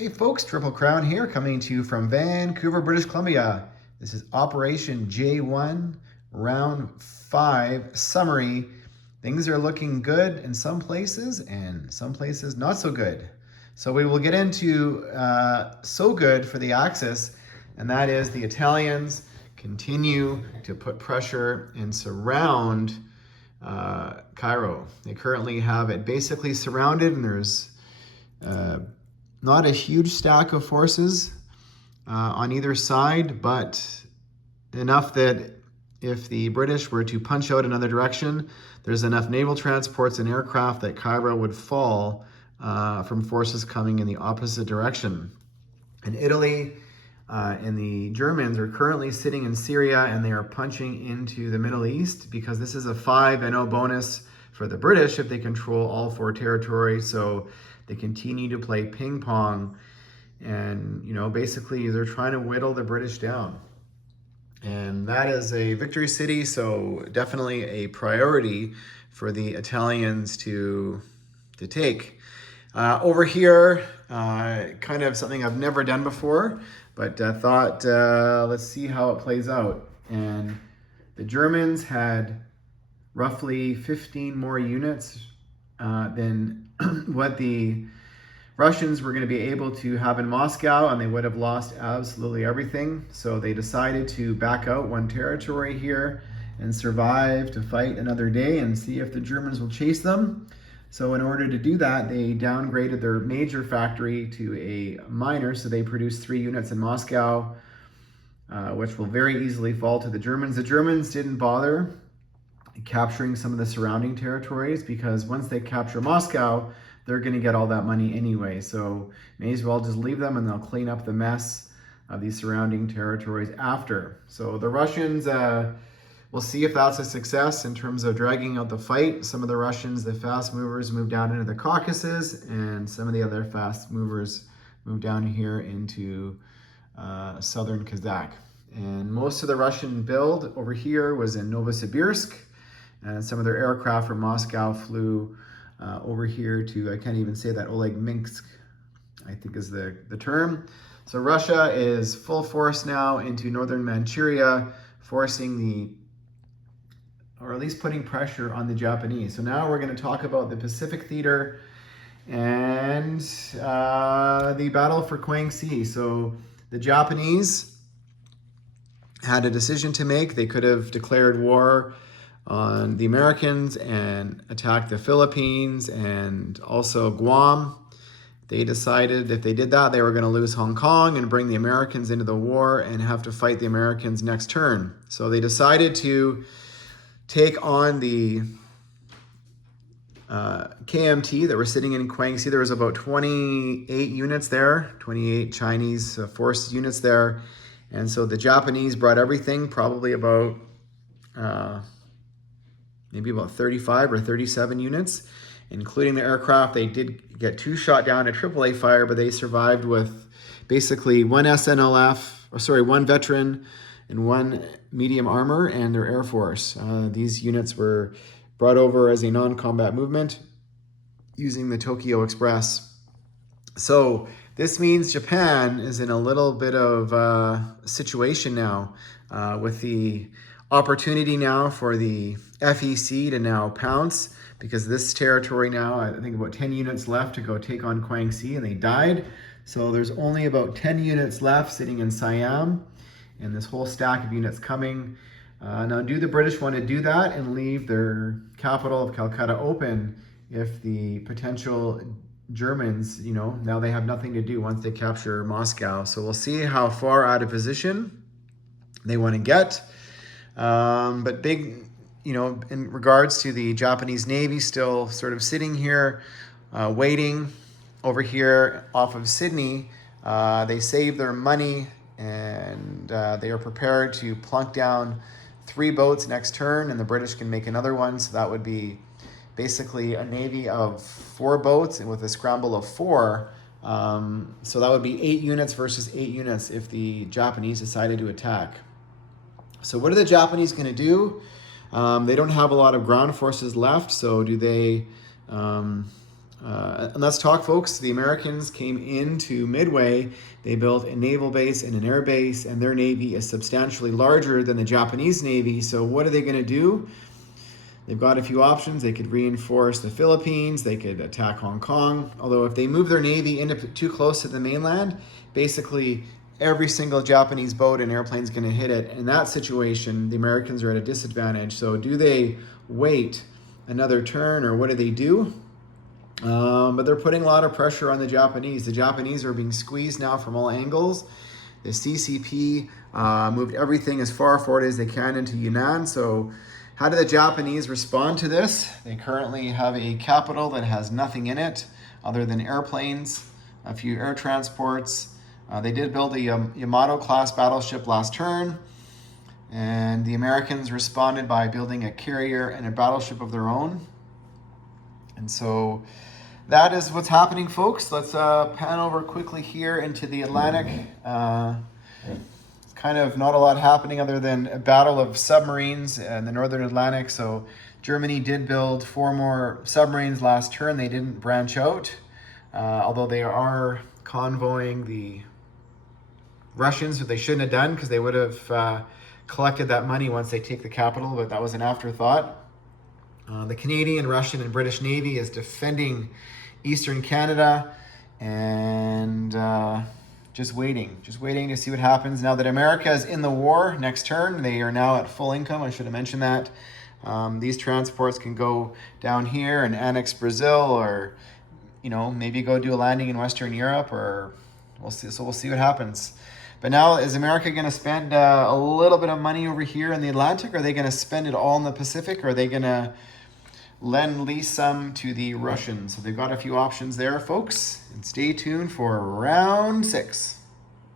Hey folks, Triple Crown here, coming to you from Vancouver, British Columbia. This is Operation J1, Round 5 summary. Things are looking good in some places and some places not so good. So we will get into so good for the Axis, and that is the Italians continue to put pressure and surround Cairo. They currently have it basically surrounded, and there's not a huge stack of forces on either side, but enough that if the British were to punch out another direction, there's enough naval transports and aircraft that Cairo would fall from forces coming in the opposite direction. And Italy and the Germans are currently sitting in Syria, and they are punching into the Middle East because this is a 5-0 bonus for the British if they control all 4 territories. So they continue to play ping pong, and basically they're trying to whittle the British down. And that is a victory city, so definitely a priority for the Italians to take. Over here, kind of something I've never done before, but thought let's see how it plays out. And the Germans had roughly 15 more units than what the Russians were going to be able to have in Moscow, and they would have lost absolutely everything. So they decided to back out one territory here and survive to fight another day and see if the Germans will chase them. So in order to do that, they downgraded their major factory to a minor. So they produced 3 units in Moscow, which will very easily fall to the Germans. The Germans didn't bother capturing some of the surrounding territories because once they capture Moscow, they're going to get all that money anyway. So may as well just leave them, and they'll clean up the mess of these surrounding territories after. So the Russians, we'll see if that's a success in terms of dragging out the fight. Some of the Russians, the fast movers, move down into the Caucasus, and some of the other fast movers move down here into southern Kazakh. And most of the Russian build over here was in Novosibirsk, and some of their aircraft from Moscow flew over here to, I can't even say that, Oleg Minsk, I think is the term. So Russia is full force now into northern Manchuria, forcing or at least putting pressure on the Japanese. So now we're going to talk about the Pacific Theater and the battle for Kwangsi. So the Japanese had a decision to make. They could have declared war on the Americans and attacked the Philippines and also Guam. They decided if they did that, they were going to lose Hong Kong and bring the Americans into the war and have to fight the Americans next turn. So they decided to take on the KMT that were sitting in Kwangsi. There was about 28 units there, 28 Chinese force units there. And so the Japanese brought everything, probably about maybe about 35 or 37 units, including the aircraft. They did get 2 shot down at AAA fire, but they survived with basically 1 one veteran and 1 medium armor and their Air Force. These units were brought over as a non-combat movement using the Tokyo Express. So this means Japan is in a little bit of a situation now with the opportunity now for the FEC to now pounce, because this territory now, I think about 10 units left to go take on Kwangsi, and they died. So there's only about 10 units left sitting in Siam, and this whole stack of units coming. Now, do the British want to do that and leave their capital of Calcutta open if the potential Germans, now they have nothing to do once they capture Moscow? So we'll see how far out of position they want to get. But big, in regards to the Japanese Navy, still sort of sitting here, waiting over here off of Sydney. They save their money, and they are prepared to plunk down 3 boats next turn, and the British can make another one. So that would be basically a navy of 4 boats, and with a scramble of 4. So that would be 8 units versus 8 units if the Japanese decided to attack. So what are the Japanese going to do? They don't have a lot of ground forces left, so do they And let's talk, folks. The Americans came into Midway. They built a naval base and an air base, and their navy is substantially larger than the Japanese navy. So what are they going to do? They've got a few options. They could reinforce the Philippines. They could attack Hong Kong. Although if they move their navy into too close to the mainland, basically every single Japanese boat and airplane is going to hit it. In that situation, the Americans are at a disadvantage. So do they wait another turn, or what do they do? But they're putting a lot of pressure on the Japanese. The Japanese are being squeezed now from all angles. The CCP moved everything as far forward as they can into Yunnan. So how do the Japanese respond to this? They currently have a capital that has nothing in it other than airplanes, a few air transports. They did build a Yamato-class battleship last turn, and the Americans responded by building a carrier and a battleship of their own. And so that is what's happening, folks. Let's pan over quickly here into the Atlantic. It's kind of not a lot happening other than a battle of submarines in the Northern Atlantic. So Germany did build 4 more submarines last turn. They didn't branch out, although they are convoying the Russians, but they shouldn't have done, because they would have collected that money once they take the capital, but that was an afterthought. The Canadian, Russian, and British Navy is defending Eastern Canada, and just waiting to see what happens. Now that America is in the war next turn, they are now at full income. I should have mentioned that. These transports can go down here and annex Brazil, or maybe go do a landing in Western Europe, or we'll see. So we'll see what happens. But now, is America going to spend a little bit of money over here in the Atlantic? Or are they going to spend it all in the Pacific? Or are they going to lend-lease some to the Russians? So they've got a few options there, folks. And stay tuned for round 6.